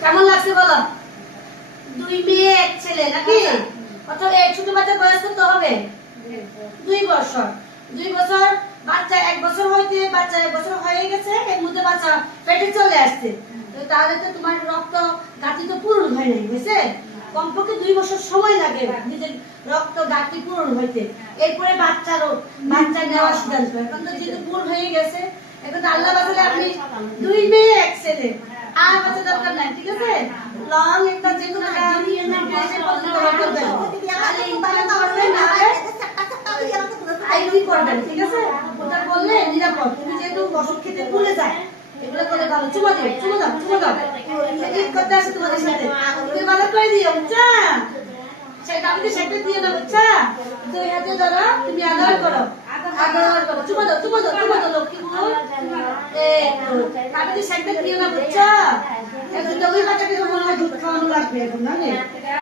কেমন লাগছে বলো? 2 মেয়ে 1 ছেলে নাকি? অথবা এই ছোট বাচ্চার বয়স কত হবে? 2 বছর। 2 বছর বাচ্চা 1 বছর হইতে বাচ্চা 1 বছর হয়ে গেছে, এর মধ্যে বাচ্চা পেটে চলে আসছে। তো তাহলে তো তোমার রক্ত ঘাটতি তো পূরণ হয় নাই, বুঝছে? কমপক্ষে 2 বছর সময় লাগে নিজের রক্ত ঘাটতি পূরণ হইতে। এরপরে বাচ্চা নেওয়ার সিদ্ধান্ত। এখন তো যেহেতু পূরণ হয়ে গেছে, এখন আল্লাহ বাঁচালে আপনি 2 মেয়ে 1 ছেলে, আর বাচ্চা দরকার নাই, ঠিক আছে? লং একটা যে কোনো আইডি করবেন, ঠিক আছে? ওটা বললে নিরাপদ। তুমি যেহেতু ওষুধ খেতে ভুলে যায়, এগুলো করে ভালো। চুমা দিও, চুমা দাও, চুমা দাও। ঠিক করতে আসে তোমাদের সাথে। তুমি ভালো করে দিও, বুঝছা? সেটা আমি সেটা দিয়ে না, বুঝছা? 2 হাতে ধরো, তুমি আদর করো, আদর করো। চুমা দাও, চুমা দাও, চুমা দাও, লক্ষ্মী ফুল। আমি সেটা দিয়ে না, বুঝছা? এখন তো ওই বাচ্চাকে মনে হয় দুধ খাওয়ানো লাগবে এখন, না?